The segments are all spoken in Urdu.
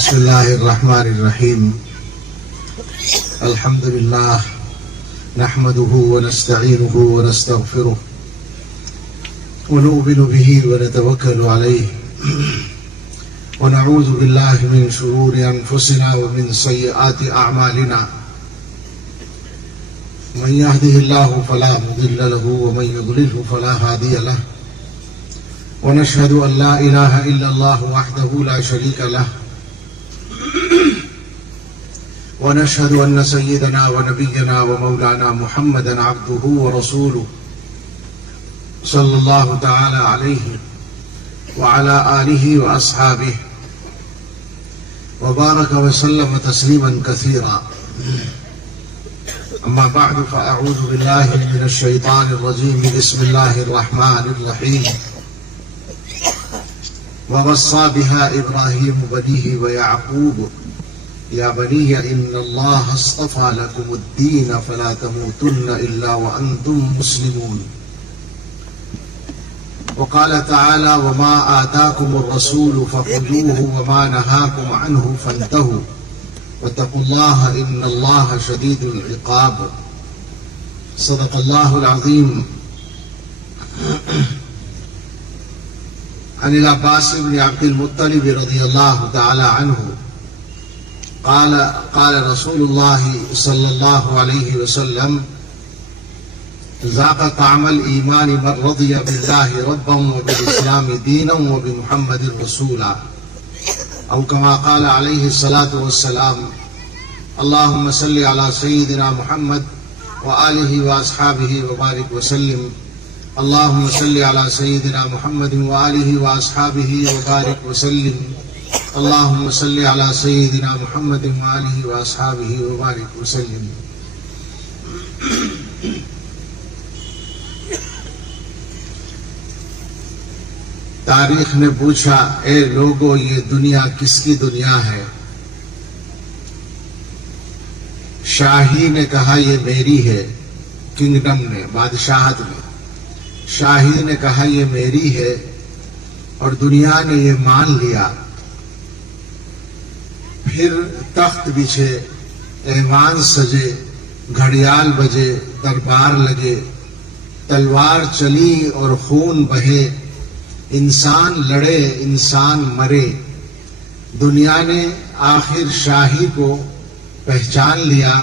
بسم اللہ الرحمن الرحیم الحمد للہ نحمده ونستعینه ونستغفره ونؤمن به ونتوکل علیہ ونعوذ باللہ من شرور انفسنا ومن سیئات اعمالنا من يهده الله فلا مضل له ومن يضلله فلا هادي له ونشهد أن لا إله إلا الله وحده لا شريك له ونشهد أن سيدنا ونبينا ومولانا محمدا عبده ورسوله صلى الله تعالى عليه وعلى آله وأصحابه وبارك وسلم تسليما كثيرا. أما بعد فأعوذ بالله من الشيطان الرجيم. بسم الله الرحمن الرحيم. ووصى بها إبراهيم بنيه ويعقوب يا بني إن الله اصطفى لكم الدين فلا تموتن إلا وأنتم مسلمون. وقال تعالى وما آتاكم الرسول فخذوه وما نهاكم عنه فانتهوا واتقوا الله إن الله شديد العقاب. صدق الله العظيم. عن العباس بن عبد المطلب رضي الله تعالى عنه قال رسول الله صلى الله عليه وسلم ذاق طعم الإيمان من رضي بالله ربا وبالإسلام دينا وبمحمد رسولا أو كما قال عليه الصلاة والسلام. اللهم صل على سيدنا محمد وآله وأصحابه وبارك وسلم. اللهم صل على سيدنا محمد وآله وأصحابه وبارك وسلم. اللهم صل على سيدنا محمد وآله وأصحابه وبارك وسلم. تاریخ نے پوچھا اے لوگو یہ دنیا کس کی دنیا ہے؟ شاہی نے کہا یہ میری ہے. کنگڈم نے، بادشاہت میں. شاہی نے کہا یہ میری ہے اور دنیا نے یہ مان لیا. پھر تخت بچھے، ایوان سجے، گھڑیال بجے، دربار لگے، تلوار چلی اور خون بہے، انسان لڑے انسان مرے. دنیا نے آخر شاہی کو پہچان لیا.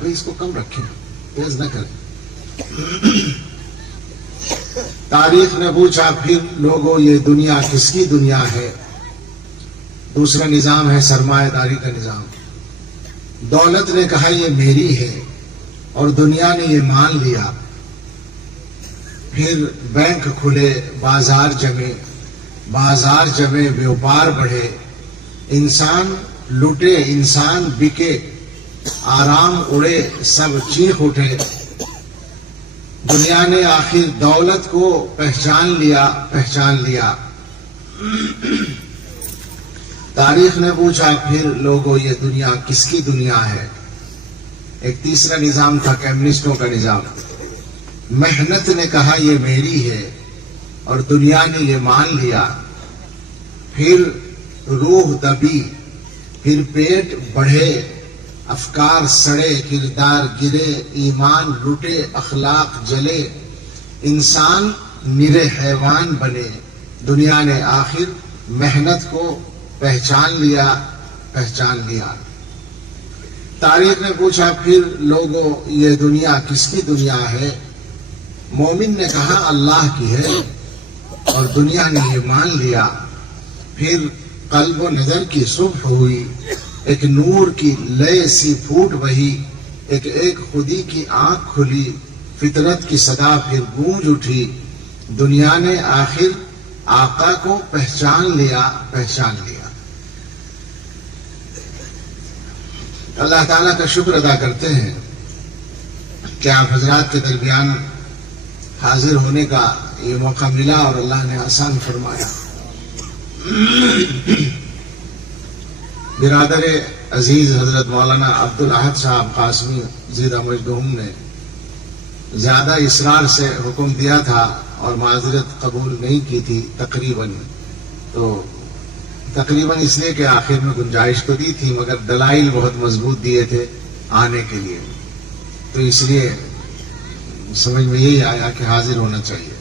بھئی اس کو کم رکھیں، تیز نہ کریں. تاریخ نے پوچھا پھر لوگوں یہ دنیا کس کی دنیا ہے؟ دوسرا نظام ہے سرمایہ داری کا نظام. دولت نے کہا یہ میری ہے اور دنیا نے یہ مان لیا. پھر بینک کھلے، بازار جمے، بیوپار بڑھے، انسان لوٹے انسان بکے، آرام اڑے سب چیخ اٹھے. دنیا نے آخر دولت کو پہچان لیا. تاریخ نے پوچھا پھر لوگوں یہ دنیا کس کی دنیا ہے؟ ایک تیسرا نظام تھا کمیونسٹوں کا نظام. محنت نے کہا یہ میری ہے اور دنیا نے یہ مان لیا. پھر روح دبی، پھر پیٹ بڑھے، افکار سڑے، کردار گرے، ایمان لوٹے، اخلاق جلے، انسان نرے حیوان بنے. دنیا نے آخر محنت کو پہچان لیا. تاریخ نے پوچھا پھر لوگوں یہ دنیا کس کی دنیا ہے؟ مومن نے کہا اللہ کی ہے اور دنیا نے یہ مان لیا. پھر قلب و نظر کی صبح ہوئی، ایک نور کی لے سی پھوٹ بہی، ایک خودی کی آنکھ کھلی، فطرت کی صدا پھر گونج اٹھی. دنیا نے آخر آقا کو پہچان لیا. اللہ تعالیٰ کا شکر ادا کرتے ہیں کہ آپ حضرات کے درمیان حاضر ہونے کا یہ موقع ملا اور اللہ نے آسان فرمایا. برادر عزیز حضرت مولانا عبدالاحد صاحب قاسمی زیدہ مجدہم نے زیادہ اصرار سے حکم دیا تھا اور معذرت قبول نہیں کی تھی تقریباً. تو تقریباً اس لیے کہ آخر میں گنجائش تو دی تھی مگر دلائل بہت مضبوط دیے تھے آنے کے لیے، تو اس لیے سمجھ میں یہی آیا کہ حاضر ہونا چاہیے۔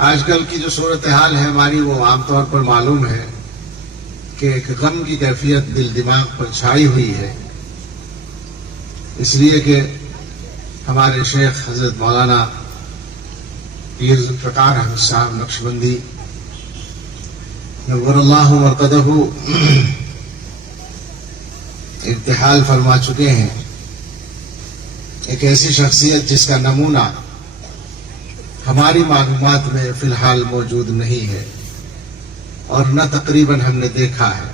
آج کل کی جو صورتحال ہے ہماری وہ عام طور پر معلوم ہے کہ ایک غم کی کیفیت دل دماغ پر چھائی ہوئی ہے، اس لیے کہ ہمارے شیخ حضرت مولانا پیر ذوالفقار احمد صاحب نقشبندی نور اللہ مرقدہ ارتحال فرما چکے ہیں، ایک ایسی شخصیت جس کا نمونہ ہماری معلومات میں فی الحال موجود نہیں ہے اور نہ تقریباً ہم نے دیکھا ہے،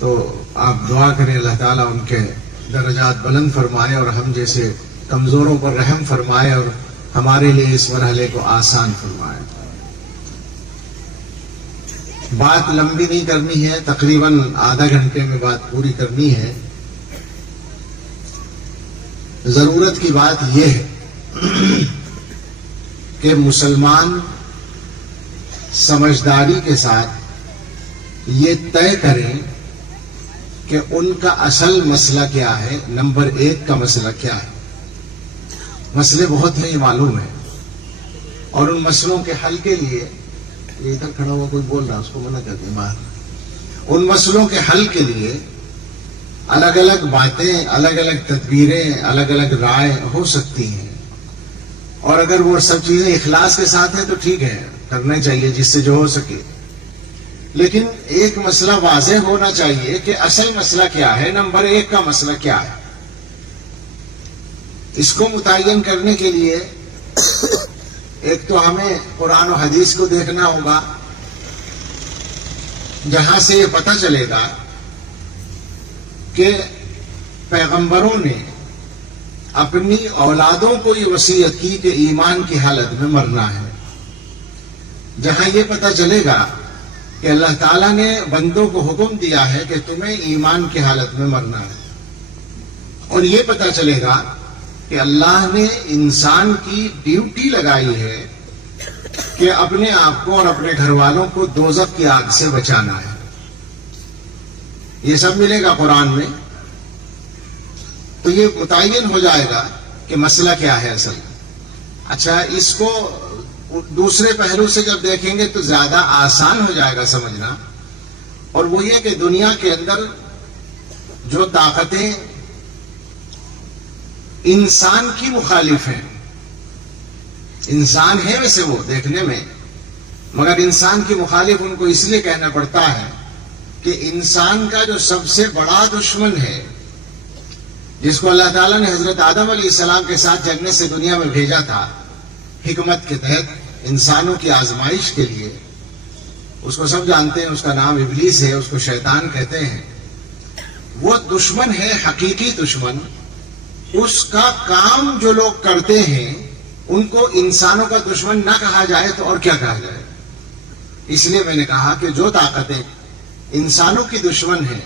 تو آپ دعا کریں اللہ تعالیٰ ان کے درجات بلند فرمائے اور ہم جیسے کمزوروں پر رحم فرمائے اور ہمارے لیے اس مرحلے کو آسان فرمائے۔ بات لمبی نہیں کرنی ہے، تقریباً آدھا گھنٹے میں بات پوری کرنی ہے۔ ضرورت کی بات یہ ہے کہ مسلمان سمجھداری کے ساتھ یہ طے کریں کہ ان کا اصل مسئلہ کیا ہے، نمبر 1 کا مسئلہ کیا ہے۔ مسئلے بہت ہیں یہ معلوم ہے، اور ان مسئلوں کے حل کے لیے یہ ادھر کھڑا ہوا کوئی بول رہا اس کو منع کر دیں باہر۔ ان مسئلوں کے حل کے لیے الگ الگ باتیں، الگ الگ تدبیریں، الگ الگ رائے ہو سکتی ہیں، اور اگر وہ سب چیزیں اخلاص کے ساتھ ہیں تو ٹھیک ہے، کرنا چاہیے جس سے جو ہو سکے، لیکن ایک مسئلہ واضح ہونا چاہیے کہ اصل مسئلہ کیا ہے، نمبر 1 کا مسئلہ کیا ہے۔ اس کو متعین کرنے کے لیے ایک تو ہمیں قرآن و حدیث کو دیکھنا ہوگا، جہاں سے یہ پتہ چلے گا کہ پیغمبروں نے اپنی اولادوں کو یہ وصیت کی کہ ایمان کی حالت میں مرنا ہے، جہاں یہ پتہ چلے گا کہ اللہ تعالیٰ نے بندوں کو حکم دیا ہے کہ تمہیں ایمان کی حالت میں مرنا ہے، اور یہ پتہ چلے گا کہ اللہ نے انسان کی ڈیوٹی لگائی ہے کہ اپنے آپ کو اور اپنے گھر والوں کو دوزخ کی آگ سے بچانا ہے۔ یہ سب ملے گا قرآن میں، تو یہ متعین ہو جائے گا کہ مسئلہ کیا ہے اصل۔ اچھا، اس کو دوسرے پہلو سے جب دیکھیں گے تو زیادہ آسان ہو جائے گا سمجھنا، اور وہ یہ کہ دنیا کے اندر جو طاقتیں انسان کی مخالف ہیں، انسان ہے ویسے وہ دیکھنے میں، مگر انسان کی مخالف ان کو اس لیے کہنا پڑتا ہے کہ انسان کا جو سب سے بڑا دشمن ہے، جس کو اللہ تعالیٰ نے حضرت آدم علیہ السلام کے ساتھ جنت سے دنیا میں بھیجا تھا حکمت کے تحت انسانوں کی آزمائش کے لیے، اس کو سب جانتے ہیں، اس کا نام ابلیس ہے، اس کو شیطان کہتے ہیں۔ وہ دشمن ہے، حقیقی دشمن۔ اس کا کام جو لوگ کرتے ہیں ان کو انسانوں کا دشمن نہ کہا جائے تو اور کیا کہا جائے۔ اس لیے میں نے کہا کہ جو طاقتیں انسانوں کی دشمن ہیں،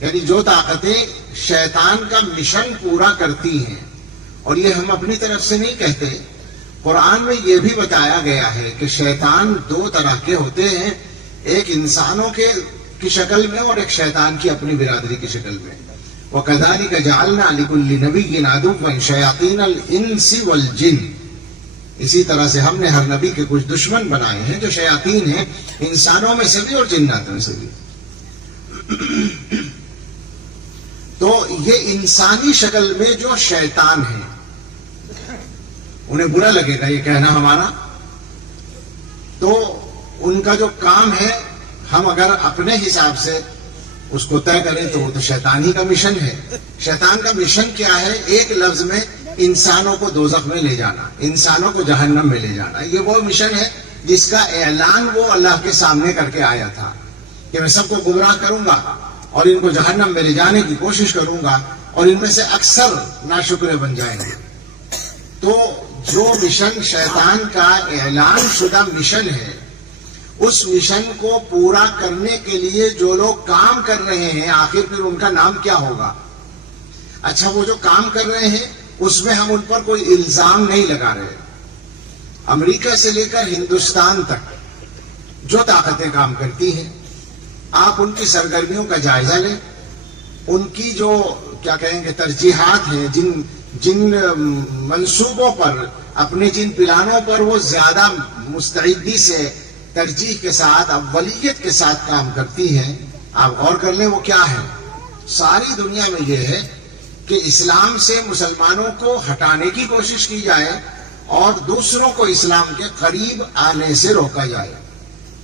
یعنی جو طاقتیں شیطان کا مشن پورا کرتی ہیں، اور یہ ہم اپنی طرف سے نہیں کہتے، قرآن میں یہ بھی بتایا گیا ہے کہ شیطان 2 طرح کے ہوتے ہیں، ایک انسانوں کی شکل میں اور ایک شیطان کی اپنی برادری کی شکل میں۔ وَكَذَلِكَ جَعَلْنَا لِكُلِّ نَبِيٍّ عَدُوًّا شَيَاطِينَ الْإِنسِ وَالْجِنِّ، اسی طرح سے ہم نے ہر نبی کے کچھ دشمن بنائے ہیں جو شیاطین ہیں، انسانوں میں سے بھی اور جنات میں سے بھی۔ تو یہ انسانی شکل میں جو شیطان ہیں، انہیں برا لگے گا یہ کہنا ہمارا، تو ان کا جو کام ہے، ہم اگر اپنے حساب سے اس کو طے کریں تو وہ تو شیطانی کا مشن ہے۔ شیطان کا مشن کیا ہے؟ ایک لفظ میں انسانوں کو دوزخ میں لے جانا، انسانوں کو جہنم میں لے جانا۔ یہ وہ مشن ہے جس کا اعلان وہ اللہ کے سامنے کر کے آیا تھا کہ میں سب کو گمراہ کروں گا اور ان کو جہنم میں لے جانے کی کوشش کروں گا، اور ان میں سے اکثر ناشکرے بن جائیں گے۔ تو جو مشن شیطان کا اعلان شدہ مشن ہے، اس مشن کو پورا کرنے کے لیے جو لوگ کام کر رہے ہیں، آخر پھر ان کا نام کیا ہوگا؟ اچھا، وہ جو کام کر رہے ہیں اس میں ہم ان پر کوئی الزام نہیں لگا رہے۔ امریکہ سے لے کر ہندوستان تک جو طاقتیں کام کرتی ہیں آپ ان کی سرگرمیوں کا جائزہ لیں، ان کی جو کیا کہیں گے ترجیحات ہیں، جن منصوبوں پر، اپنے جن پلانوں پر وہ زیادہ مستعدی سے، ترجیح کے ساتھ، اولیت کے ساتھ کام کرتی ہیں، آپ غور کر لیں وہ کیا ہے۔ ساری دنیا میں یہ ہے کہ اسلام سے مسلمانوں کو ہٹانے کی کوشش کی جائے اور دوسروں کو اسلام کے قریب آنے سے روکا جائے،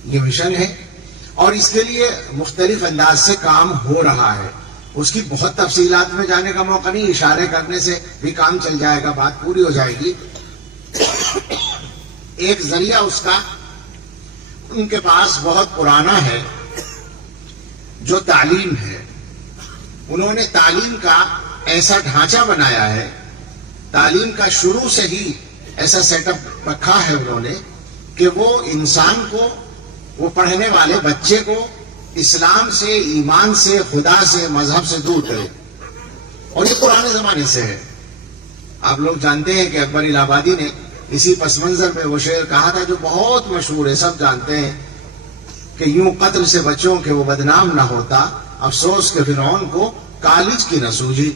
یہ مشن ہے، اور اس کے لیے مختلف انداز سے کام ہو رہا ہے۔ اس کی بہت تفصیلات میں جانے کا موقع نہیں، اشارے کرنے سے بھی کام چل جائے گا، بات پوری ہو جائے گی۔ ایک ذریعہ اس کا ان کے پاس بہت پرانا ہے، جو تعلیم ہے۔ انہوں نے تعلیم کا ایسا ڈھانچہ بنایا ہے، تعلیم کا شروع سے ہی ایسا سیٹ اپ رکھا ہے انہوں نے کہ وہ انسان کو، وہ پڑھنے والے بچے کو اسلام سے، ایمان سے، خدا سے، مذہب سے دور کرے، اور یہ پرانے زمانے سے ہے۔ آپ لوگ جانتے ہیں کہ اکبر الہ آبادی نے اسی پس منظر میں وہ شعر کہا تھا جو بہت مشہور ہے، سب جانتے ہیں کہ یوں قتل سے بچوں کے وہ بدنام نہ ہوتا، افسوس کے فرعون کو کالج کی نہ سوجھی۔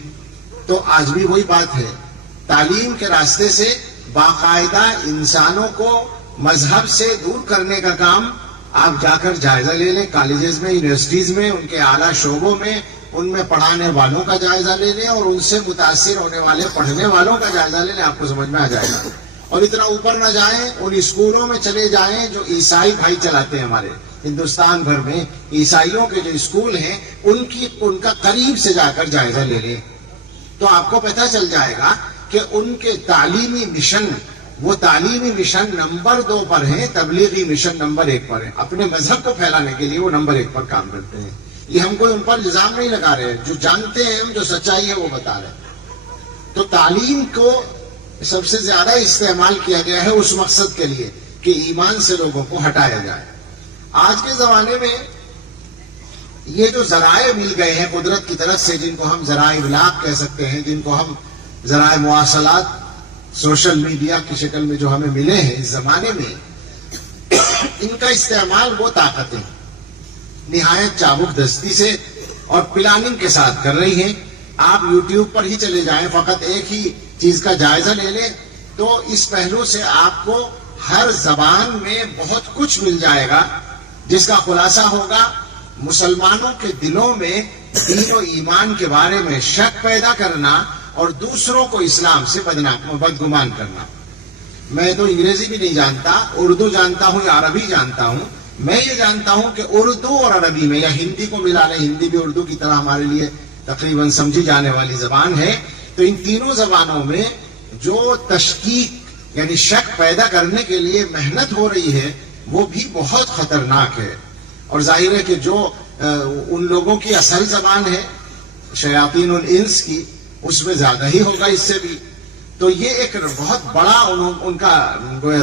تو آج بھی وہی بات ہے، تعلیم کے راستے سے باقاعدہ انسانوں کو مذہب سے دور کرنے کا کام آپ جا کر جائزہ لے لیں، کالجز میں، یونیورسٹیز میں، ان کے اعلیٰ شعبوں میں، ان میں پڑھانے والوں کا جائزہ لے لیں اور ان سے متاثر ہونے والے پڑھنے والوں کا جائزہ لے لیں، آپ کو سمجھ میں آ جائے گا۔ اور اتنا اوپر نہ جائیں، ان اسکولوں میں چلے جائیں جو عیسائی بھائی چلاتے ہیں ہمارے ہندوستان بھر میں، عیسائیوں کے جو اسکول ہیں ان کا قریب سے جا کر جائزہ لے لیں، تو آپ کو پتہ چل جائے گا کہ ان کے تعلیمی مشن، وہ تعلیمی مشن نمبر 2 پر ہیں، تبلیغی مشن نمبر 1 پر ہے۔ اپنے مذہب کو پھیلانے کے لیے وہ نمبر 1 پر کام کرتے ہیں۔ یہ ہم کو ان پر الزام نہیں لگا رہے، جو جانتے ہیں ہم، جو سچائی ہے وہ بتا رہے ہیں۔ تو تعلیم کو سب سے زیادہ استعمال کیا گیا ہے اس مقصد کے لیے کہ ایمان سے لوگوں کو ہٹایا جائے۔ آج کے زمانے میں یہ جو ذرائع مل گئے ہیں قدرت کی طرف سے، جن کو ہم ذرائع ابلاغ کہہ سکتے ہیں، جن کو ہم ذرائع مواصلات، سوشل میڈیا کی شکل میں جو ہمیں ملے ہیں اس زمانے میں، ان کا استعمال وہ طاقتیں نہایت چابک دستی سے اور پلاننگ کے ساتھ کر رہی ہیں۔ آپ یوٹیوب پر ہی چلے جائیں، فقط ایک ہی چیز کا جائزہ لے لیں تو اس پہلو سے آپ کو ہر زبان میں بہت کچھ مل جائے گا، جس کا خلاصہ ہوگا مسلمانوں کے دلوں میں دین و ایمان کے بارے میں شک پیدا کرنا اور دوسروں کو اسلام سے بدگمان کرنا۔ میں تو انگریزی بھی نہیں جانتا، اردو جانتا ہوں یا عربی جانتا ہوں۔ میں یہ جانتا ہوں کہ اردو اور عربی میں، یا ہندی کو ملا لیں، ہندی بھی اردو کی طرح ہمارے لیے تقریباً سمجھی جانے والی زبان ہے، تو ان تینوں زبانوں میں جو تشکیک یعنی شک پیدا کرنے کے لیے محنت ہو رہی ہے وہ بھی بہت خطرناک ہے۔ اور ظاہر ہے کہ جو ان لوگوں کی اصل زبان ہے شیاطین الانس کی، اس میں زیادہ ہی ہوگا اس سے بھی۔ تو یہ ایک بہت بڑا ان کا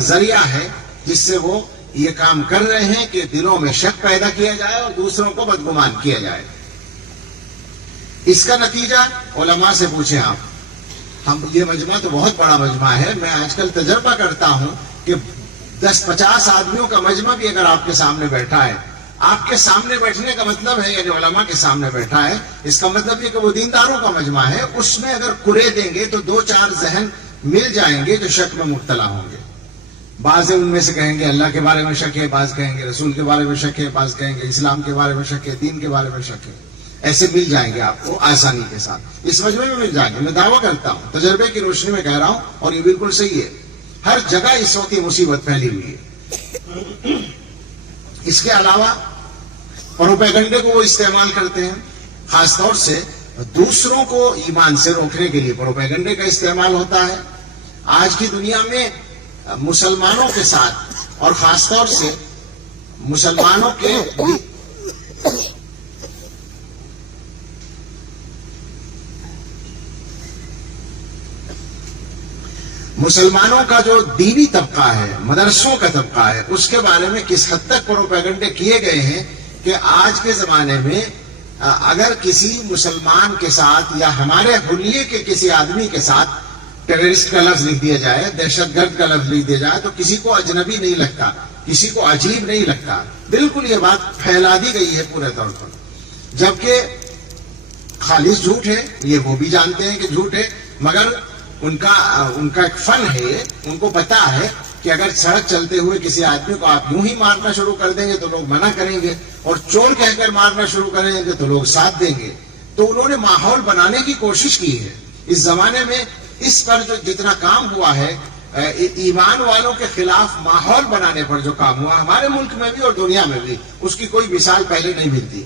ذریعہ ہے جس سے وہ یہ کام کر رہے ہیں کہ دلوں میں شک پیدا کیا جائے اور دوسروں کو بدگمان کیا جائے۔ اس کا نتیجہ علماء سے پوچھیں آپ۔ ہم یہ مجمع تو بہت بڑا مجمع ہے، میں آج کل تجربہ کرتا ہوں کہ 10-50 آدمیوں کا مجمع بھی اگر آپ کے سامنے بیٹھا ہے، آپ کے سامنے بیٹھنے کا مطلب ہے یعنی علماء کے سامنے بیٹھا ہے، اس کا مطلب یہ کہ وہ دینداروں کا مجمع ہے، اس میں اگر کرے دیں گے تو 2-4 ذہن مل جائیں گے جو شک میں مبتلا ہوں گے۔ بعض ان میں سے کہیں گے اللہ کے بارے میں شک ہے، بعض کہیں گے رسول کے بارے میں شک ہے، بعض کہیں گے اسلام کے بارے میں شک ہے، دین کے بارے میں شک ہے۔ ایسے مل جائیں گے آپ کو آسانی کے ساتھ، اس مجمع میں مل جائیں گے۔ میں دعویٰ کرتا ہوں، تجربے کی روشنی میں کہہ رہا ہوں، اور یہ بالکل صحیح ہے، ہر جگہ اس وقت یہ مصیبت پھیلی ہوئی ہے۔ اس کے علاوہ پروپیگنڈے کو وہ استعمال کرتے ہیں، خاص طور سے دوسروں کو ایمان سے روکنے کے لیے پروپیگنڈے کا استعمال ہوتا ہے۔ آج کی دنیا میں مسلمانوں کے ساتھ اور خاص طور سے مسلمانوں کا جو دینی طبقہ ہے، مدرسوں کا طبقہ ہے، اس کے بارے میں کس حد تک پروپیگنڈے کیے گئے ہیں کہ آج کے زمانے میں اگر کسی مسلمان کے ساتھ یا ہمارے حلیے کے کسی آدمی کے ساتھ ٹیررسٹ کا لفظ لکھ دیا جائے، دہشت گرد کا لفظ لکھ دیا جائے، تو کسی کو اجنبی نہیں لگتا کسی کو عجیب نہیں لگتا. بالکل یہ بات پھیلا دی گئی ہے پورے طور پر، جبکہ خالص جھوٹ ہے، یہ وہ بھی جانتے ہیں کہ جھوٹ ہے، مگر ان کا ایک فن ہے. ان کو پتا ہے کہ اگر سڑک چلتے ہوئے کسی آدمی کو آپ یوں ہی مارنا شروع کر دیں گے تو لوگ منع کریں گے، اور چور کہہ کر مارنا شروع کریں گے تو لوگ ساتھ دیں گے. تو انہوں نے ماحول بنانے کی کوشش کی ہے. اس زمانے میں اس پر جو جتنا کام ہوا ہے، ایمان والوں کے خلاف ماحول بنانے پر جو کام ہوا ہمارے ملک میں بھی اور دنیا میں بھی، اس کی کوئی مثال پہلے نہیں ملتی.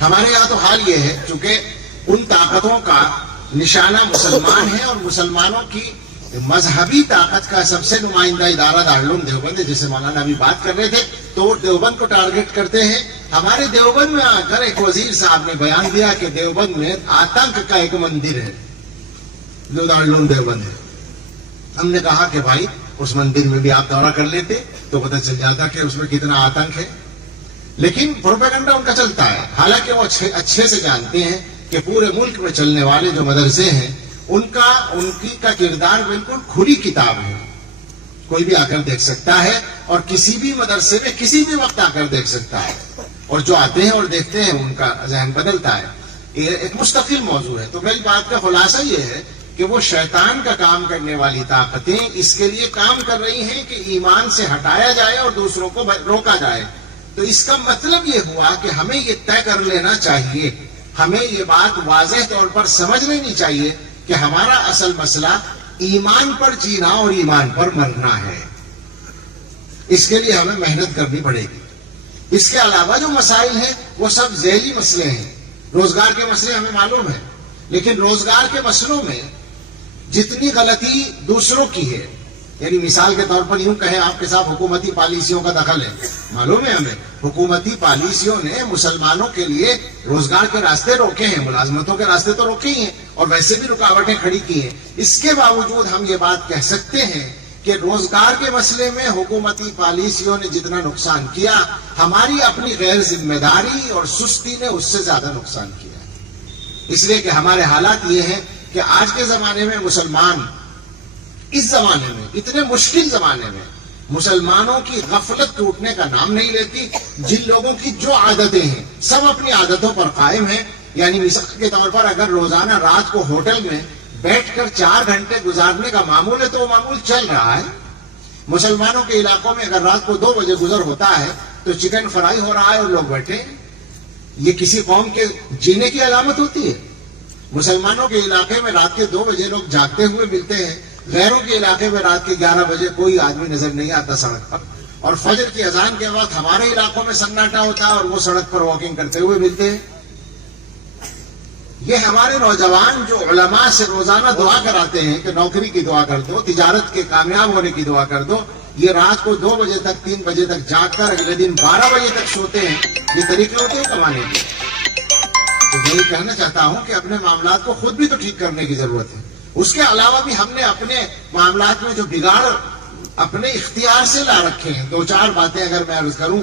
ہمارے یہاں تو حال یہ ہے، چونکہ ان طاقتوں کا نشانہ مسلمان ہے، اور مسلمانوں کی مذہبی طاقت کا سب سے نمائندہ ادارہ دارالعلوم دیوبند ہے، جسے مولانا ابھی بات کر رہے تھے، تو وہ دیوبند کو ٹارگٹ کرتے ہیں. ہمارے دیوبند میں آ کر ایک وزیر صاحب نے بیان دیا کہ دیوبند میں آتنک کا ایک مندر ہے جو دارالعلوم دیوبند ہے. ہم نے کہا کہ بھائی اس مندر میں بھی آپ دورہ کر لیتے تو پتہ چل جاتا کہ اس میں کتنا آتنک ہے. لیکن پروپیگنڈا ان کا چلتا ہے، حالانکہ وہ اچھے سے جانتے ہیں کہ پورے ملک میں چلنے والے جو مدرسے ہیں ان کا کردار بالکل کھلی کتاب ہے. کوئی بھی آ کر دیکھ سکتا ہے، اور کسی بھی مدرسے میں کسی بھی وقت آ کر دیکھ سکتا ہے، اور جو آتے ہیں اور دیکھتے ہیں ان کا ذہن بدلتا ہے. یہ ایک مستقل موضوع ہے. تو میری بات کا خلاصہ یہ ہے کہ وہ شیطان کا کام کرنے والی طاقتیں اس کے لیے کام کر رہی ہیں کہ ایمان سے ہٹایا جائے اور دوسروں کو روکا جائے. تو اس کا مطلب یہ ہوا کہ ہمیں یہ طے کر لینا چاہیے، ہمیں یہ بات واضح طور پر سمجھ لینی چاہیے کہ ہمارا اصل مسئلہ ایمان پر جینا اور ایمان پر مرنا ہے. اس کے لیے ہمیں محنت کرنی پڑے گی. اس کے علاوہ جو مسائل ہیں وہ سب ذیلی مسئلے ہیں. روزگار کے مسئلے ہمیں معلوم ہیں، لیکن روزگار کے مسئلوں میں جتنی غلطی دوسروں کی ہے، یعنی مثال کے طور پر یوں کہیں آپ کے ساتھ حکومتی پالیسیوں کا دخل ہے، معلوم ہے ہمیں حکومتی پالیسیوں نے مسلمانوں کے لیے روزگار کے راستے روکے ہیں، ملازمتوں کے راستے تو روکے ہی ہیں، اور ویسے بھی رکاوٹیں کھڑی کی ہیں. اس کے باوجود ہم یہ بات کہہ سکتے ہیں کہ روزگار کے مسئلے میں حکومتی پالیسیوں نے جتنا نقصان کیا، ہماری اپنی غیر ذمہ داری اور سستی نے اس سے زیادہ نقصان کیا. اس لیے کہ ہمارے حالات یہ ہیں کہ آج کے زمانے میں مسلمان، اس زمانے میں، اتنے مشکل زمانے میں، مسلمانوں کی غفلت ٹوٹنے کا نام نہیں لیتی. جن لوگوں کی جو عادتیں ہیں سب اپنی عادتوں پر قائم ہیں. یعنی مثال کے طور پر اگر روزانہ رات کو ہوٹل میں بیٹھ کر 4 گھنٹے گزارنے کا معمول ہے تو وہ معمول چل رہا ہے. مسلمانوں کے علاقوں میں اگر رات کو 2 بجے گزر ہوتا ہے تو چکن فرائی ہو رہا ہے اور لوگ بیٹھے. یہ کسی قوم کے جینے کی علامت ہوتی ہے؟ مسلمانوں کے علاقے میں رات کے 2 بجے لوگ جاگتے ہوئے ملتے ہیں، غیروں کے علاقے میں رات کے 11 بجے کوئی آدمی نظر نہیں آتا سڑک پر، اور فجر کی اذان کے وقت ہمارے علاقوں میں سناٹا ہوتا ہے اور وہ سڑک پر واکنگ کرتے ہوئے ملتے ہیں. یہ ہمارے نوجوان جو علماء سے روزانہ دعا کراتے ہیں کہ نوکری کی دعا کر دو، تجارت کے کامیاب ہونے کی دعا کر دو، یہ رات کو 2 بجے تک 3 بجے تک جاگ کر اگلے دن 12 بجے تک سوتے ہیں. یہ طریقے ہوتے ہیں کمانے کے. تو میں یہ کہنا چاہتا ہوں کہ اپنے معاملات کو خود بھی تو ٹھیک کرنے کی ضرورت ہے. اس کے علاوہ بھی ہم نے اپنے معاملات میں جو بگاڑ اپنے اختیار سے لا رکھے ہیں. 2-4 باتیں اگر میں عرض کروں،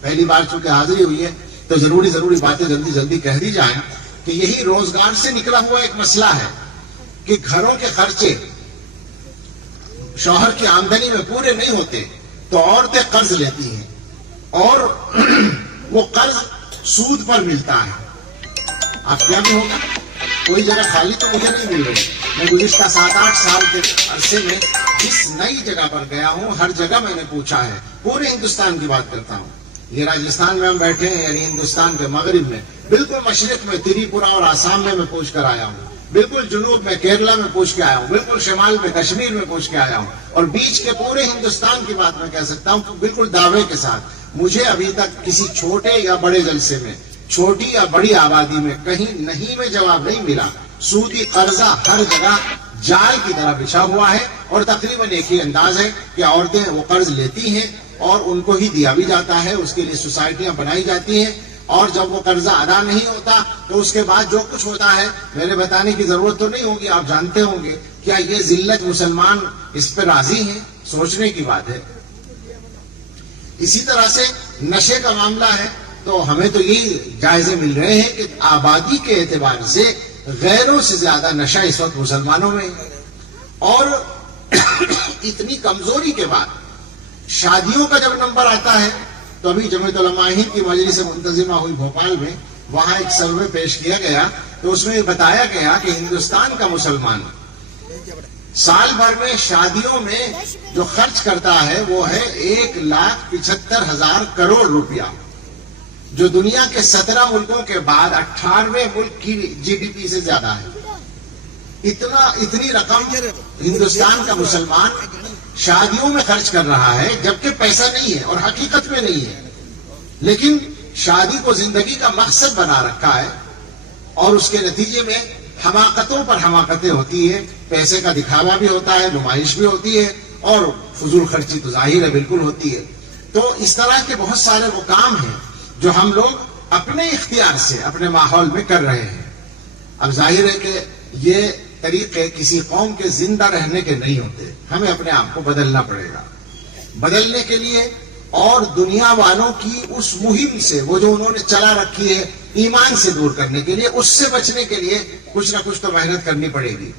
پہلی بار چونکہ حاضری ہوئی ہے تو ضروری باتیں جلدی کہہ دی جائیں کہ یہی روزگار سے نکلا ہوا ایک مسئلہ ہے کہ گھروں کے خرچے شوہر کی آمدنی میں پورے نہیں ہوتے تو عورتیں قرض لیتی ہیں، اور وہ قرض سود پر ملتا ہے. اب کیا بھی ہوگا؟ کوئی جگہ خالی تو مجھے نہیں مل رہی. میں گزشتہ 7-8 سال کے عرصے میں جس نئی جگہ پر گیا ہوں ہر جگہ میں نے پوچھا ہے. پورے ہندوستان کی بات کرتا ہوں. یہ راجستھان میں ہم بیٹھے ہیں، یعنی ہندوستان کے مغرب میں، بالکل مشرق میں تریپورا اور آسام میں پوچھ کر آیا ہوں، بالکل جنوب میں کیرلا میں پوچھ کے آیا ہوں، بالکل شمال میں کشمیر میں پوچھ کے آیا ہوں، اور بیچ کے پورے ہندوستان کی بات میں کہہ سکتا ہوں بالکل دعوے کے ساتھ مجھے ابھی تک کسی چھوٹے یا بڑے جلسے میں، چھوٹی یا بڑی آبادی میں کہیں نہیں میں جواب نہیں ملا. سودی قرضہ ہر جگہ جال کی طرح بچھا ہوا ہے، اور تقریباً ایک ہی انداز ہے کہ عورتیں وہ قرض لیتی ہیں اور ان کو ہی دیا بھی جاتا ہے، اس کے لیے سوسائٹیاں بنائی جاتی ہیں، اور جب وہ قرضہ ادا نہیں ہوتا تو اس کے بعد جو کچھ ہوتا ہے میرے بتانے کی ضرورت تو نہیں ہوگی، آپ جانتے ہوں گے. کیا یہ ذلت مسلمان اس پہ راضی ہیں؟ سوچنے کی بات ہے. اسی طرح سے نشے کا معاملہ ہے تو ہمیں تو یہی جائزے مل رہے ہیں کہ آبادی کے اعتبار سے غیروں سے زیادہ نشہ اس وقت مسلمانوں میں ہے، اور اتنی کمزوری کے بعد شادیوں کا جب نمبر آتا ہے تو ابھی جمعیت علماء ہند کی مجلس منتظمہ ہوئی بھوپال میں، وہاں ایک سروے پیش کیا گیا تو اس میں بتایا گیا کہ ہندوستان کا مسلمان سال بھر میں شادیوں میں جو خرچ کرتا ہے وہ ہے 1,75,000 کروڑ روپیہ، جو دنیا کے 17 ملکوں کے بعد 18ویں ملک کی جی ڈی پی سے زیادہ ہے۔ اتنی رقم ہندوستان کا مسلمان شادیوں میں خرچ کر رہا ہے، جبکہ پیسہ نہیں ہے اور حقیقت میں نہیں ہے، لیکن شادی کو زندگی کا مقصد بنا رکھا ہے، اور اس کے نتیجے میں حماقتوں پر حماقتیں ہوتی ہے، پیسے کا دکھاوا بھی ہوتا ہے، نمائش بھی ہوتی ہے، اور فضول خرچی تو ظاہر ہے بالکل ہوتی ہے۔ تو اس طرح کے بہت سارے وہ کام ہیں جو ہم لوگ اپنے اختیار سے اپنے ماحول میں کر رہے ہیں۔ اب ظاہر ہے کہ یہ طریقے کسی قوم کے زندہ رہنے کے نہیں ہوتے، ہمیں اپنے آپ کو بدلنا پڑے گا۔ بدلنے کے لیے اور دنیا والوں کی اس مہم سے، وہ جو انہوں نے چلا رکھی ہے ایمان سے دور کرنے کے لیے، اس سے بچنے کے لیے کچھ نہ کچھ تو محنت کرنی پڑے گی۔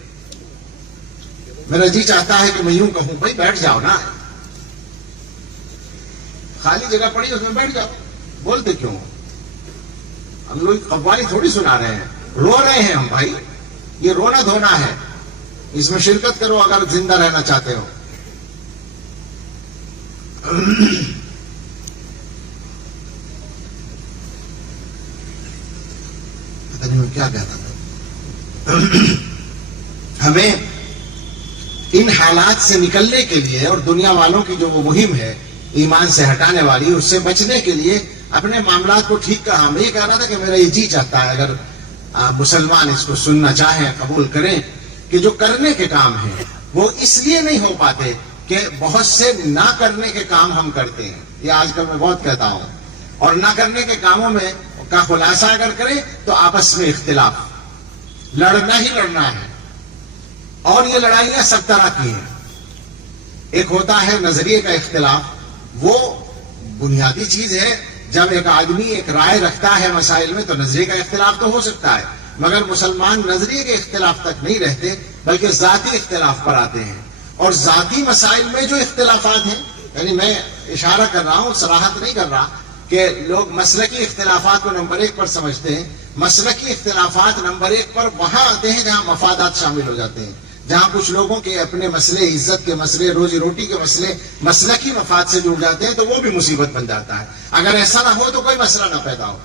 میرا جی چاہتا ہے کہ میں یوں کہوں، بھائی بیٹھ جاؤ نا، خالی جگہ پڑی اس میں بیٹھ جاؤ، بولتے کیوں؟ ہم لوگ قوالی تھوڑی سنا رہے ہیں، رو رہے ہیں ہم بھائی، یہ رونا دھونا ہے، اس میں شرکت کرو اگر زندہ رہنا چاہتے ہو۔ پتہ نہیں میں کیا کہتا تھا۔ ہمیں ان حالات سے نکلنے کے لیے اور دنیا والوں کی جو وہ مہم ہے ایمان سے ہٹانے والی، اس سے بچنے کے لیے اپنے معاملات کو ٹھیک کرنا۔ میں یہ کہہ رہا تھا کہ میرا یہ جی چاہتا ہے، اگر مسلمان اس کو سننا چاہیں، قبول کریں، کہ جو کرنے کے کام ہیں وہ اس لیے نہیں ہو پاتے کہ بہت سے نہ کرنے کے کام ہم کرتے ہیں۔ یہ آج کل میں بہت کہتا ہوں، اور نہ کرنے کے کاموں میں کا خلاصہ اگر کریں تو آپس میں اختلاف، لڑنا ہی لڑنا ہے، اور یہ لڑائیاں سب طرح کی ہیں۔ ایک ہوتا ہے نظریے کا اختلاف، وہ بنیادی چیز ہے، جب ایک آدمی ایک رائے رکھتا ہے مسائل میں تو نظریے کا اختلاف تو ہو سکتا ہے، مگر مسلمان نظریے کے اختلاف تک نہیں رہتے بلکہ ذاتی اختلاف پر آتے ہیں۔ اور ذاتی مسائل میں جو اختلافات ہیں، یعنی میں اشارہ کر رہا ہوں، صراحت نہیں کر رہا کہ لوگ مسلکی اختلافات کو نمبر 1 پر سمجھتے ہیں۔ مسلکی اختلافات نمبر 1 پر وہاں آتے ہیں جہاں مفادات شامل ہو جاتے ہیں، جہاں کچھ لوگوں کے اپنے مسئلے، عزت کے مسئلے، روزی روٹی کے مسئلے مسلکی مفاد سے جڑ جاتے ہیں، تو وہ بھی مصیبت بن جاتا ہے۔ اگر ایسا نہ ہو تو کوئی مسئلہ نہ پیدا ہو۔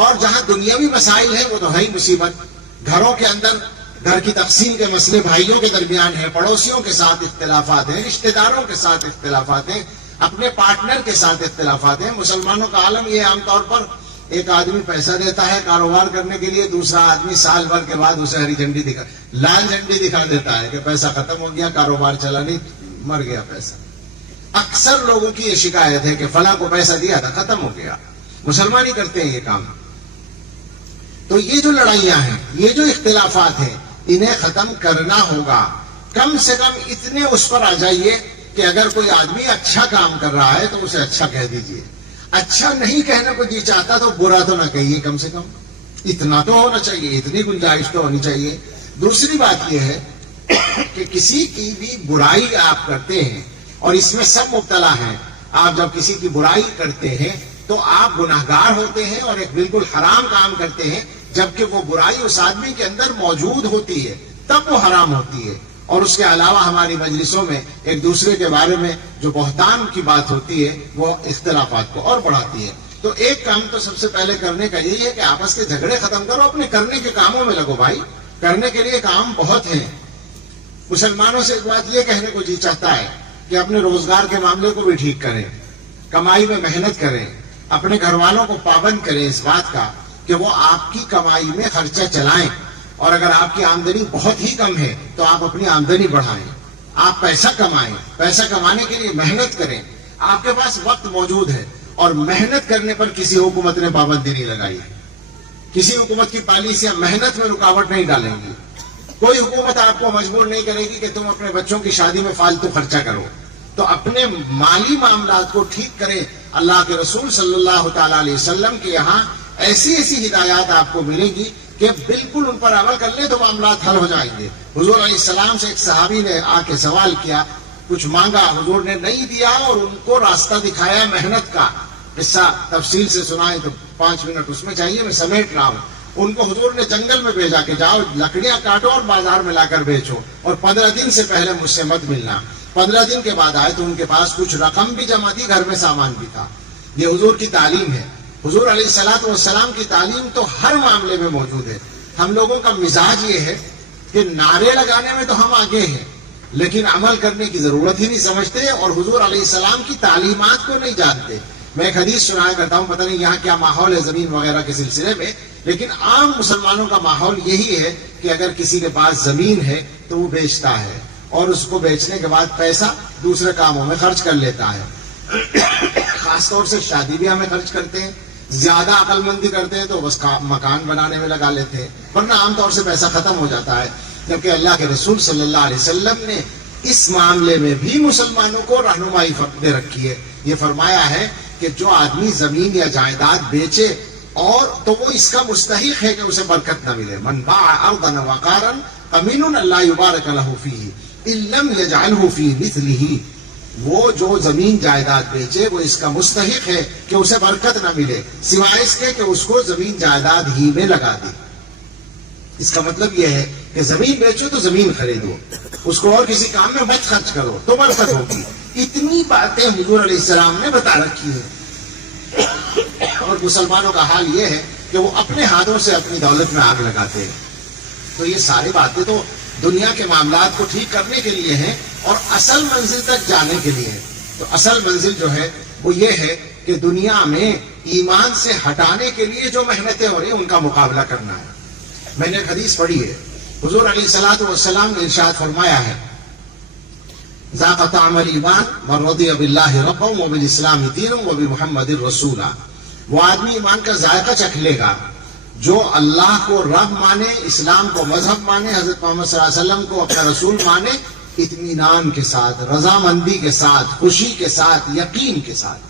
اور جہاں دنیاوی مسائل ہیں وہ تو ہے ہی مصیبت۔ گھروں کے اندر گھر کی تقسیم کے مسئلے بھائیوں کے درمیان ہیں، پڑوسیوں کے ساتھ اختلافات ہیں، رشتہ داروں کے ساتھ اختلافات ہیں، اپنے پارٹنر کے ساتھ اختلافات ہیں۔ مسلمانوں کا عالم یہ عام طور پر ایک آدمی پیسہ دیتا ہے کاروبار کرنے کے لیے، دوسرا آدمی سال بھر کے بعد اسے ہری جھنڈی دکھا، لال جھنڈی دکھا دیتا ہے کہ پیسہ ختم ہو گیا، کاروبار چلا نہیں، مر گیا پیسہ۔ اکثر لوگوں کی یہ شکایت ہے کہ فلاں کو پیسہ دیا تھا، ختم ہو گیا۔ مسلمان ہی کرتے ہیں یہ کام۔ تو یہ جو لڑائیاں ہیں، یہ جو اختلافات ہیں، انہیں ختم کرنا ہوگا۔ کم سے کم اتنے اس پر آ جائیے کہ اگر کوئی آدمی اچھا کام کر رہا ہے تو اسے اچھا کہہ دیجئے، اچھا نہیں کہنے کو جی چاہتا تو برا تو نہ کہیے، کم سے کم اتنا تو ہونا چاہیے، اتنی گنجائش تو ہونی چاہیے۔ دوسری بات یہ ہے کہ کسی کی بھی برائی آپ کرتے ہیں، اور اس میں سب مبتلا ہیں، آپ جب کسی کی برائی کرتے ہیں تو آپ گناہگار ہوتے ہیں اور ایک بالکل حرام کام کرتے ہیں، جبکہ وہ برائی اس آدمی کے اندر موجود ہوتی ہے تب وہ حرام ہوتی ہے۔ اور اس کے علاوہ ہماری مجلسوں میں ایک دوسرے کے بارے میں جو بہتان کی بات ہوتی ہے وہ اختلافات کو اور بڑھاتی ہے۔ تو ایک کام تو سب سے پہلے کرنے کا یہی ہے کہ آپس کے جھگڑے ختم کرو، اپنے کرنے کے کاموں میں لگو بھائی، کرنے کے لیے کام بہت ہیں۔ مسلمانوں سے ایک بات یہ کہنے کو جی چاہتا ہے کہ اپنے روزگار کے معاملے کو بھی ٹھیک کریں، کمائی میں محنت کریں، اپنے گھر والوں کو پابند کریں اس بات کا کہ وہ آپ کی کمائی میں خرچہ چلائیں، اور اگر آپ کی آمدنی بہت ہی کم ہے تو آپ اپنی آمدنی بڑھائیں، آپ پیسہ کمائیں، پیسہ کمانے کے لیے محنت کریں۔ آپ کے پاس وقت موجود ہے، اور محنت کرنے پر کسی حکومت نے پابندی نہیں لگائی ہے، کسی حکومت کی پالیسیاں محنت میں رکاوٹ نہیں ڈالیں گی، کوئی حکومت آپ کو مجبور نہیں کرے گی کہ تم اپنے بچوں کی شادی میں فالتو خرچہ کرو۔ تو اپنے مالی معاملات کو ٹھیک کریں۔ اللہ کے رسول صلی اللہ تعالی علیہ وسلم کے یہاں ایسی ایسی ہدایات آپ کو ملیں گی کہ بالکل ان پر عمل کر لیں تو معاملات حل ہو جائیں گے۔ حضور علیہ السلام سے ایک صحابی نے آ کے سوال کیا کچھ مانگا، حضور نے نہیں دیا اور ان کو راستہ دکھایا محنت کا. قصہ تفصیل سے سنائے تو 5 منٹ اس میں چاہیے، میں سمیٹ رہا ہوں. ان کو حضور نے جنگل میں بھیجا کہ جاؤ لکڑیاں کاٹو اور بازار میں لا کر بیچو، اور 15 دن سے پہلے مجھ سے مت ملنا. 15 دن کے بعد آئے تو ان کے پاس کچھ رقم بھی جمع تھی، گھر میں سامان بھی تھا. یہ حضور کی تعلیم ہے. حضور علیہ الصلوۃ والسلام کی تعلیم تو ہر معاملے میں موجود ہے. ہم لوگوں کا مزاج یہ ہے کہ نعرے لگانے میں تو ہم آگے ہیں لیکن عمل کرنے کی ضرورت ہی نہیں سمجھتے اور حضور علیہ السلام کی تعلیمات کو نہیں جانتے. میں ایک حدیث سنایا کرتا ہوں، پتہ نہیں یہاں کیا ماحول ہے زمین وغیرہ کے سلسلے میں، لیکن عام مسلمانوں کا ماحول یہی ہے کہ اگر کسی کے پاس زمین ہے تو وہ بیچتا ہے اور اس کو بیچنے کے بعد پیسہ دوسرے کاموں میں خرچ کر لیتا ہے. خاص طور سے شادی بیاہ میں خرچ کرتے ہیں، زیادہ عقل مندی کرتے ہیں تو بس مکان بنانے میں لگا لیتے ہیں، ورنہ عام طور سے پیسہ ختم ہو جاتا ہے. جبکہ اللہ کے رسول صلی اللہ علیہ وسلم نے اس معاملے میں بھی مسلمانوں کو رہنمائی دے رکھی ہے. یہ فرمایا ہے کہ جو آدمی زمین یا جائیداد بیچے اور تو وہ اس کا مستحق ہے کہ اسے برکت نہ ملے. من باع ارضا وقارا امین اللہ یبارک له فیہ ان لم یجعلہ فی مثلہ. وہ جو زمین جائیداد بیچے وہ اس کا مستحق ہے کہ اسے برکت نہ ملے سوائے اس کے کہ اس کو زمین جائیداد ہی میں لگا دے. اس کا مطلب یہ ہے کہ زمین بیچو تو زمین خریدو، اس کو اور کسی کام میں مت خرچ کرو تو برکت ہوگی. اتنی باتیں حضور علیہ السلام نے بتا رکھی ہیں اور مسلمانوں کا حال یہ ہے کہ وہ اپنے ہاتھوں سے اپنی دولت میں آگ لگاتے ہیں. تو یہ ساری باتیں تو دنیا کے معاملات کو ٹھیک کرنے کے لیے ہیں اور اصل منزل تک جانے کے لیے. تو اصل منزل جو ہے وہ یہ ہے کہ دنیا میں ایمان سے ہٹانے کے لیے جو محنتیں ہو رہی ہیں ان کا مقابلہ کرنا ہے. میں نے ایک حدیث پڑھی ہے، حضور علیہ الصلوۃ والسلام نے ارشاد فرمایا ہے ذاق طعم الایمان من رضی باللہ ربا وبالاسلام دینا وبمحمد رسولا. وہ آدمی ایمان کا ذائقہ چکھ لے گا جو اللہ کو رب مانے، اسلام کو مذہب مانے، حضرت محمد صلی اللہ علیہ وسلم کو اپنا رسول مانے، اطمینان کے ساتھ، رضامندی کے ساتھ، خوشی کے ساتھ، یقین کے ساتھ.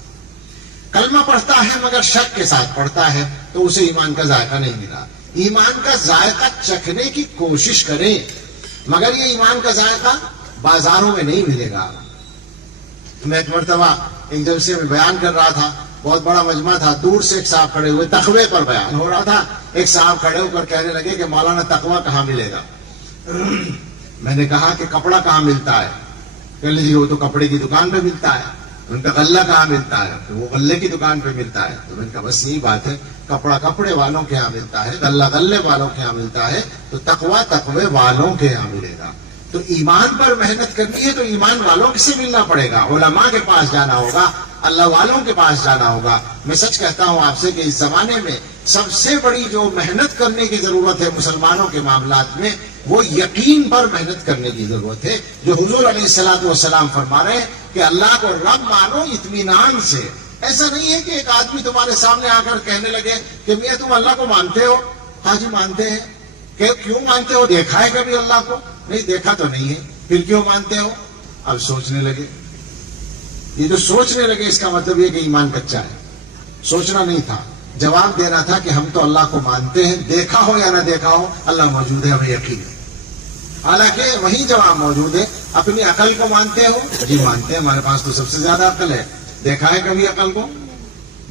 کلمہ پڑھتا ہے مگر شک کے ساتھ پڑھتا ہے تو اسے ایمان کا ذائقہ نہیں ملا. ایمان کا ذائقہ چکھنے کی کوشش کریں مگر یہ ایمان کا ذائقہ بازاروں میں نہیں ملے گا. میں ایک مرتبہ ایک جلسے میں بیان کر رہا تھا، بہت بڑا مجمع تھا، دور سے ایک صاحب کھڑے ہوئے، تقوی پر بیان ہو رہا تھا. ایک صاحب کھڑے ہو کر کہنے لگے کہ مولانا تقوی کہاں ملے گا؟ میں نے کہا کہ کپڑا کہاں ملتا ہے؟ کہنے لگے وہ تو کپڑے کی دکان پہ ملتا ہے. ان کا غلہ کہاں ملتا ہے؟ تو وہ غلے کی دکان پہ ملتا ہے. تو میں نے کہا بس یہی بات ہے، کپڑا کپڑے والوں کے یہاں ملتا ہے، غلہ غلے والوں کے یہاں ملتا ہے، تو تقوی تقوی والوں کے یہاں ملے گا. تو ایمان پر محنت کرنی ہے تو ایمان والوں سے ملنا پڑے گا، علماء کے پاس جانا ہوگا، اللہ والوں کے پاس جانا ہوگا. میں سچ کہتا ہوں آپ سے کہ اس زمانے میں سب سے بڑی جو محنت کرنے کی ضرورت ہے مسلمانوں کے معاملات میں وہ یقین پر محنت کرنے کی ضرورت ہے. جو حضور علیہ الصلوۃ والسلام فرما رہے ہیں کہ اللہ کو رب مانو اطمینان سے. ایسا نہیں ہے کہ ایک آدمی تمہارے سامنے آ کر کہنے لگے کہ میاں تم اللہ کو مانتے ہو؟ ہاں جی مانتے ہیں. کہ کیوں مانتے ہو؟ دیکھا ہے کبھی اللہ کو؟ نہیں دیکھا تو نہیں ہے. پھر کیوں مانتے ہو؟ اب سوچنے لگے. یہ جو سوچنے لگے اس کا مطلب یہ کہ ایمان کچا ہے. سوچنا نہیں تھا، جواب دینا تھا کہ ہم تو اللہ کو مانتے ہیں، دیکھا ہو یا نہ دیکھا ہو اللہ موجود ہے، ہمیں یقین ہے. حالانکہ وہی جواب موجود ہے. اپنی عقل کو مانتے ہو؟ جی مانتے ہیں، ہمارے پاس تو سب سے زیادہ عقل ہے. دیکھا ہے کبھی عقل کو؟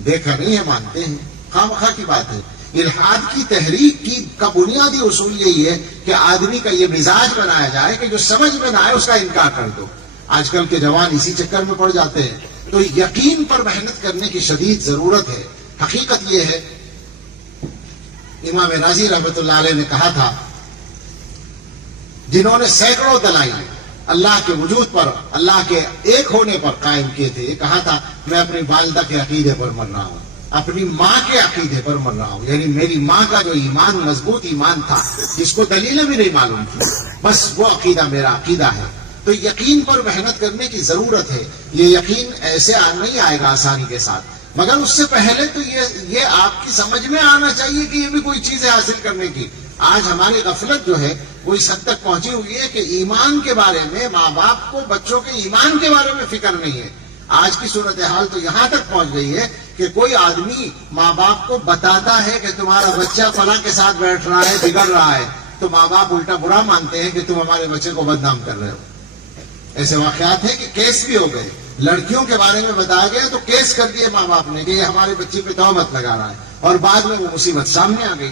دیکھا نہیں ہے، مانتے ہیں. خواہ مخواہ کی بات ہے. الحاد کی تحریک کا بنیادی اصول یہی ہے کہ آدمی کا یہ مزاج بنایا جائے کہ جو سمجھ میں نہ آئے اس کا انکار کر دو. آج کل کے جوان اسی چکر میں پڑ جاتے ہیں. تو یقین پر محنت کرنے کی شدید ضرورت ہے. حقیقت یہ ہے، امام راضی رحمۃ اللہ علیہ نے کہا تھا، جنہوں نے سینکڑوں دلائل اللہ کے وجود پر، اللہ کے ایک ہونے پر قائم کیے تھے، یہ کہا تھا میں اپنی والدہ کے عقیدے پر مر رہا ہوں، اپنی ماں کے عقیدے پر مر رہا ہوں. یعنی میری ماں کا جو ایمان مضبوط ایمان تھا جس کو دلیلیں بھی نہیں معلوم تھی، بس وہ عقیدہ میرا عقیدہ ہے. تو یقین پر محنت کرنے کی ضرورت ہے. یہ یقین ایسے نہیں آئے گا آسانی کے ساتھ، مگر اس سے پہلے تو یہ آپ کی سمجھ میں آنا چاہیے کہ یہ بھی کوئی چیز ہے حاصل کرنے کی. آج ہماری غفلت جو ہے وہ اس حد تک پہنچی ہوئی ہے کہ ایمان کے بارے میں ماں باپ کو بچوں کے ایمان کے بارے میں فکر نہیں ہے. آج کی صورتحال تو یہاں تک پہنچ گئی ہے کہ کوئی آدمی ماں باپ کو بتاتا ہے کہ تمہارا بچہ فلاں کے ساتھ بیٹھ رہا ہے، بگڑ رہا ہے، تو ماں باپ الٹا برا مانتے ہیں کہ تم ہمارے بچے کو بدنام کر رہے ہو. ایسے واقعات ہیں کہ کیس بھی ہو گئے، لڑکیوں کے بارے میں بتایا گیا تو کیس کر دیے ماں باپ نے کہ یہ ہمارے بچے پہ تہمت لگا رہا ہے، اور بعد میں وہ مصیبت سامنے آ گئی۔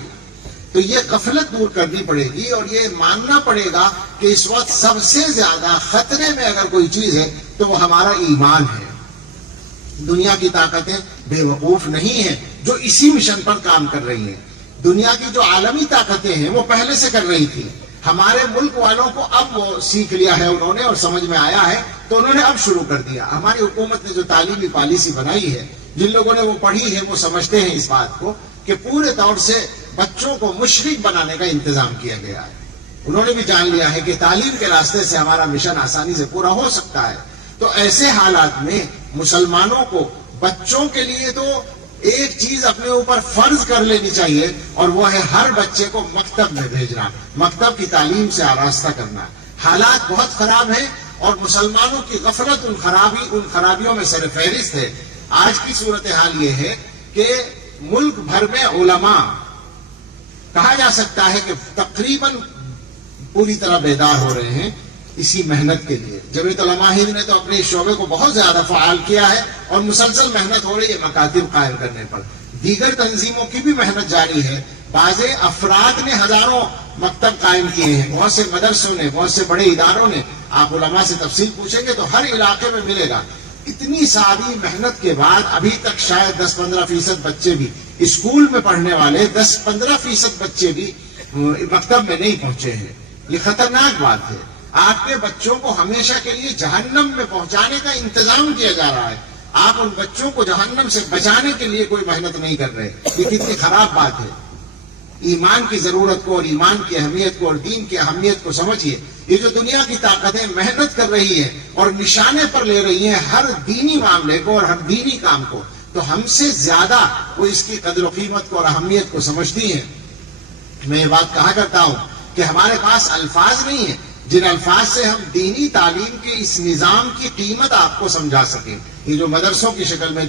تو یہ غفلت دور کرنی پڑے گی، اور یہ ماننا پڑے گا کہ اس وقت سب سے زیادہ خطرے میں اگر کوئی چیز ہے تو وہ ہمارا ایمان ہے۔ دنیا کی طاقتیں بے وقوف نہیں ہیں جو اسی مشن پر کام کر رہی ہیں۔ دنیا کی جو عالمی طاقتیں ہیں وہ پہلے سے کر رہی تھی، ہمارے ملک والوں کو اب وہ سیکھ لیا ہے انہوں نے، اور سمجھ میں آیا ہے تو انہوں نے اب شروع کر دیا۔ ہماری حکومت نے جو تعلیمی پالیسی بنائی ہے، جن لوگوں نے وہ پڑھی ہے وہ سمجھتے ہیں اس بات کو کہ پورے طور سے بچوں کو مشرک بنانے کا انتظام کیا گیا ہے۔ انہوں نے بھی جان لیا ہے کہ تعلیم کے راستے سے ہمارا مشن آسانی سے پورا ہو سکتا ہے۔ تو ایسے حالات میں مسلمانوں کو بچوں کے لیے تو ایک چیز اپنے اوپر فرض کر لینی چاہیے، اور وہ ہے ہر بچے کو مکتب میں بھیجنا، مکتب کی تعلیم سے آراستہ کرنا۔ حالات بہت خراب ہیں، اور مسلمانوں کی غفلت ان خرابیوں میں سر فہرست ہے۔ آج کی صورتحال یہ ہے کہ ملک بھر میں علماء کہا جا سکتا ہے کہ تقریباً پوری طرح بیدار ہو رہے ہیں اسی محنت کے لیے۔ جمعیت علماء ہند نے تو اپنے اس شعبے کو بہت زیادہ فعال کیا ہے، اور مسلسل محنت ہو رہی ہے مکاتب قائم کرنے پر۔ دیگر تنظیموں کی بھی محنت جاری ہے، بعض افراد نے ہزاروں مکتب قائم کیے ہیں، بہت سے مدرسوں نے، بہت سے بڑے اداروں نے۔ آپ علماء سے تفصیل پوچھیں گے تو ہر علاقے میں ملے گا۔ اتنی ساری محنت کے بعد ابھی تک شاید 10-15% بچے بھی اسکول میں پڑھنے والے 10-15% بچے بھی مکتب میں نہیں پہنچے ہیں۔ یہ خطرناک بات ہے۔ آپ کے بچوں کو ہمیشہ کے لیے جہنم میں پہنچانے کا انتظام کیا جا رہا ہے، آپ ان بچوں کو جہنم سے بچانے کے لیے کوئی محنت نہیں کر رہے۔ یہ کتنی خراب بات ہے۔ ایمان کی ضرورت کو اور ایمان کی اہمیت کو اور دین کی اہمیت کو سمجھیے۔ یہ جو دنیا کی طاقتیں محنت کر رہی ہیں اور نشانے پر لے رہی ہیں ہر دینی معاملے کو اور ہر دینی کام کو، تو ہم سے زیادہ وہ اس کی قدر و قیمت کو اور اہمیت کو سمجھتی ہیں۔ میں یہ بات کہا کرتا ہوں کہ ہمارے پاس الفاظ نہیں ہیں جن الفاظ سے ہم دینی تعلیم کے اس نظام کی قیمت آپ کو سمجھا سکیں۔ یہ جو مدرسوں کی شکل میں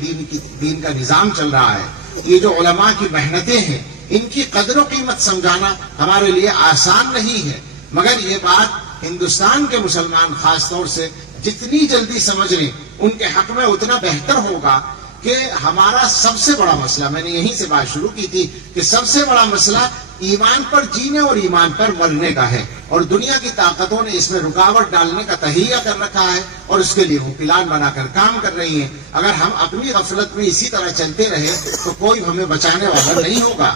دین کا نظام چل رہا ہے، یہ جو علماء کی محنتیں ہیں، ان کی قدر و قیمت سمجھانا ہمارے لیے آسان نہیں ہے، مگر یہ بات ہندوستان کے مسلمان خاص طور سے جتنی جلدی سمجھ لیں ان کے حق میں اتنا بہتر ہوگا۔ کہ ہمارا سب سے بڑا مسئلہ، میں نے یہیں سے بات شروع کی تھی کہ سب سے بڑا مسئلہ ایمان پر جینے اور ایمان پر مرنے کا ہے، اور دنیا کی طاقتوں نے اس میں رکاوٹ ڈالنے کا تہیہ کر رکھا ہے، اور اس کے لیے وہ پلان بنا کر کام کر رہی ہیں۔ اگر ہم اپنی غفلت میں اسی طرح چلتے رہے تو کوئی ہمیں بچانے والا نہیں ہوگا۔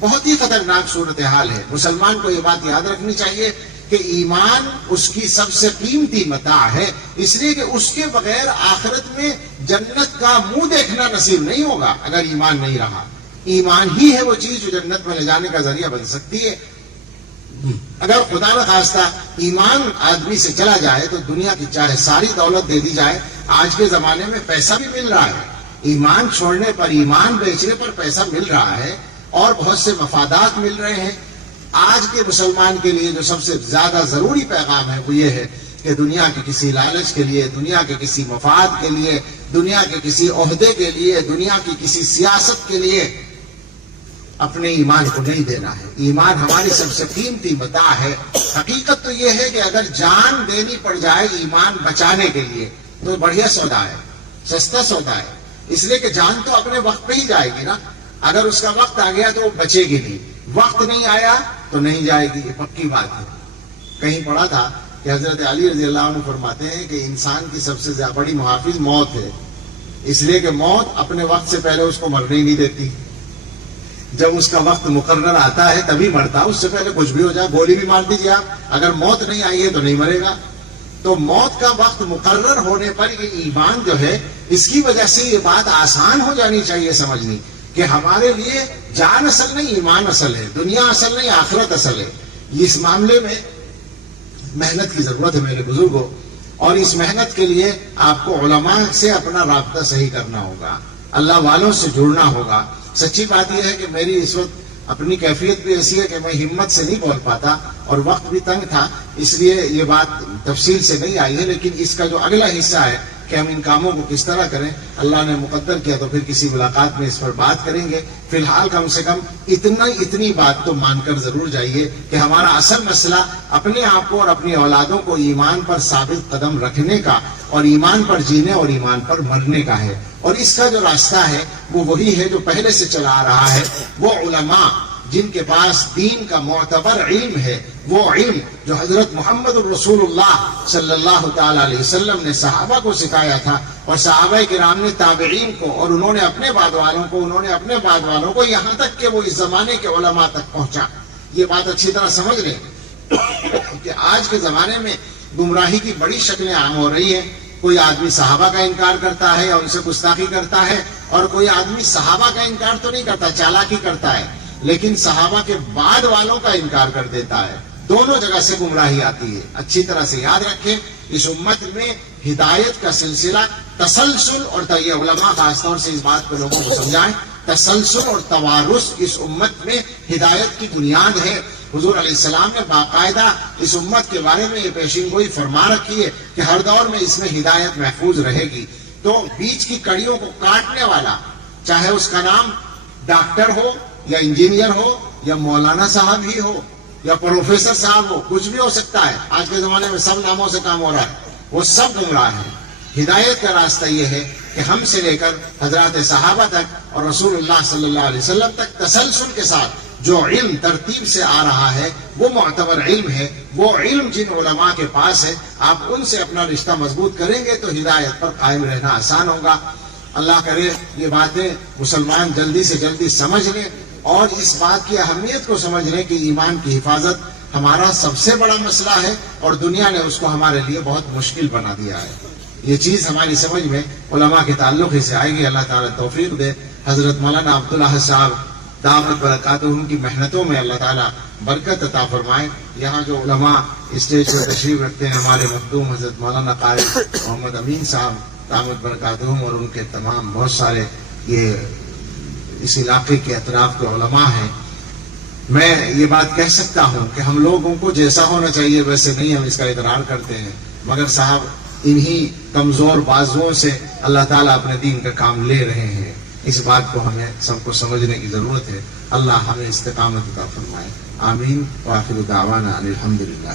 بہت ہی خطرناک صورتحال ہے۔ مسلمان کو یہ بات یاد رکھنی چاہیے کہ ایمان اس کی سب سے قیمتی متاع ہے، اس لیے کہ اس کے بغیر آخرت میں جنت کا منہ دیکھنا نصیب نہیں ہوگا اگر ایمان نہیں رہا۔ ایمان ہی ہے وہ چیز جو جنت میں لے جانے کا ذریعہ بن سکتی ہے۔ اگر خدا نخواستہ ایمان آدمی سے چلا جائے تو دنیا کی چاہے ساری دولت دے دی جائے، آج کے زمانے میں پیسہ بھی مل رہا ہے، ایمان چھوڑنے پر، ایمان بیچنے پر پیسہ مل رہا ہے، اور بہت سے مفادات مل رہے ہیں۔ آج کے مسلمان کے لیے جو سب سے زیادہ ضروری پیغام ہے وہ یہ ہے کہ دنیا کے کسی لالچ کے لیے، دنیا کے کسی مفاد کے لیے، دنیا کے کسی عہدے کے لیے، دنیا کی کسی سیاست کے لیے اپنے ایمان کو نہیں دینا ہے۔ ایمان ہماری سب سے قیمتی متاع ہے۔ حقیقت تو یہ ہے کہ اگر جان دینی پڑ جائے ایمان بچانے کے لیے تو بڑھیا سودا ہے، سستا سودا ہے، اس لیے کہ جان تو اپنے وقت پہ ہی جائے گی نا۔ اگر اس کا وقت آ گیا تو وہ بچے گی نہیں، وقت نہیں آیا تو نہیں جائے گی، یہ پکی بات ہے۔ کہیں پڑھا تھا کہ حضرت علی رضی اللہ عنہ فرماتے ہیں کہ انسان کی سب سے زیادہ بڑی محافظ موت ہے، اس لیے کہ موت اپنے وقت سے پہلے اس کو مرنے ہی نہیں دیتی۔ جب اس کا وقت مقرر آتا ہے تبھی مرتا، اس سے پہلے کچھ بھی ہو جائے، گولی بھی مار دیجیے آپ، اگر موت نہیں آئی ہے تو نہیں مرے گا۔ تو موت کا وقت مقرر ہونے پر یہ ایمان جو ہے، اس کی وجہ سے یہ بات آسان ہو جانی چاہیے سمجھنی کہ ہمارے لیے جان اصل نہیں، ایمان اصل ہے، دنیا اصل نہیں، آخرت اصل ہے۔ اس معاملے میں محنت کی ضرورت ہے میرے بزرگوں، اور اس محنت کے لیے آپ کو علماء سے اپنا رابطہ صحیح کرنا ہوگا، اللہ والوں سے جڑنا ہوگا۔ سچی بات یہ ہے کہ میری اس وقت اپنی کیفیت بھی ایسی ہے کہ میں ہمت سے نہیں بول پاتا، اور وقت بھی تنگ تھا، اس لیے یہ بات تفصیل سے نہیں آئی ہے، لیکن اس کا جو اگلا حصہ ہے کہ ہم ان کاموں کو کس طرح کریں. اللہ نے مقدر کیا تو پھر کسی ملاقات میں اس پر بات کریں گے. فی الحال کم سے کم اتنی بات تو مان کر ضرور جائیے کہ ہمارا اصل مسئلہ اپنے آپ کو اور اپنی اولادوں کو ایمان پر ثابت قدم رکھنے کا اور ایمان پر جینے اور ایمان پر مرنے کا ہے. اور اس کا جو راستہ ہے وہ وہی ہے جو پہلے سے چلا آ رہا ہے. وہ علماء جن کے پاس دین کا معتبر علم ہے، وہ علم جو حضرت محمد الرسول اللہ صلی اللہ تعالی علیہ وسلم نے صحابہ کو سکھایا تھا، اور صحابہ کرام نے تابعین کو، اور انہوں نے اپنے بعد والوں کو یہاں تک کہ وہ اس زمانے کے علماء تک پہنچا. یہ بات اچھی طرح سمجھ لیں کہ آج کے زمانے میں گمراہی کی بڑی شکلیں عام ہو رہی ہیں. کوئی آدمی صحابہ کا انکار کرتا ہے اور ان سے گستاخی کرتا ہے، اور کوئی آدمی صحابہ کا انکار تو نہیں کرتا، چالاکی کرتا ہے، لیکن صحابہ کے بعد والوں کا انکار کر دیتا ہے. دونوں جگہ سے گمراہی آتی ہے. اچھی طرح سے یاد رکھیں، اس امت میں ہدایت کا سلسلہ تسلسل، اور یہ علماء خاص طور سے اس بات کو لوگوں کو سمجھائیں، تسلسل اور توارث اس امت میں ہدایت کی بنیاد ہے. حضور علیہ السلام نے باقاعدہ اس امت کے بارے میں یہ پیشین گوئی فرما رکھی ہے کہ ہر دور میں اس میں ہدایت محفوظ رہے گی. تو بیچ کی کڑیوں کو کاٹنے والا، چاہے اس کا نام ڈاکٹر ہو یا انجینئر ہو یا مولانا صاحب ہی ہو یا پروفیسر صاحب ہو، کچھ بھی ہو سکتا ہے. آج کے زمانے میں سب ناموں سے کام ہو رہا ہے، وہ سب گمراہ ہیں. ہدایت کا راستہ یہ ہے کہ ہم سے لے کر حضرات صحابہ تک اور رسول اللہ صلی اللہ علیہ وسلم تک تسلسل کے ساتھ جو علم ترتیب سے آ رہا ہے وہ معتبر علم ہے. وہ علم جن علماء کے پاس ہے، آپ ان سے اپنا رشتہ مضبوط کریں گے تو ہدایت پر قائم رہنا آسان ہوگا. اللہ کرے یہ باتیں مسلمان جلدی سے جلدی سمجھ لیں، اور اس بات کی اہمیت کو سمجھ لیں کہ ایمان کی حفاظت ہمارا سب سے بڑا مسئلہ ہے، اور دنیا نے اس کو ہمارے لیے بہت مشکل بنا دیا ہے. یہ چیز ہماری سمجھ میں علماء کے تعلق سے آئے گی. اللہ تعالیٰ توفیق دے. حضرت مولانا عبداللہ صاحب دامت برکاتہ ان کی محنتوں میں اللہ تعالیٰ برکت عطا فرمائے. یہاں جو علماء اسٹیج پر تشریف رکھتے ہیں، ہمارے مخدوم حضرت مولانا قاری محمد امین صاحب دامت برکاتہم، اور ان کے تمام بہت سارے یہ اس علاقے کے اطراف کے علماء ہیں. میں یہ بات کہہ سکتا ہوں کہ ہم لوگوں کو جیسا ہونا چاہیے ویسے نہیں ہم اس کا اقرار کرتے ہیں، مگر صاحب انہی کمزور بازوؤں سے اللہ تعالیٰ اپنے دین کا کام لے رہے ہیں. اس بات کو ہمیں سب کو سمجھنے کی ضرورت ہے. اللہ ہمیں استقامت عطا فرمائے. آمین. وآخر دعوانا ان الحمدللہ.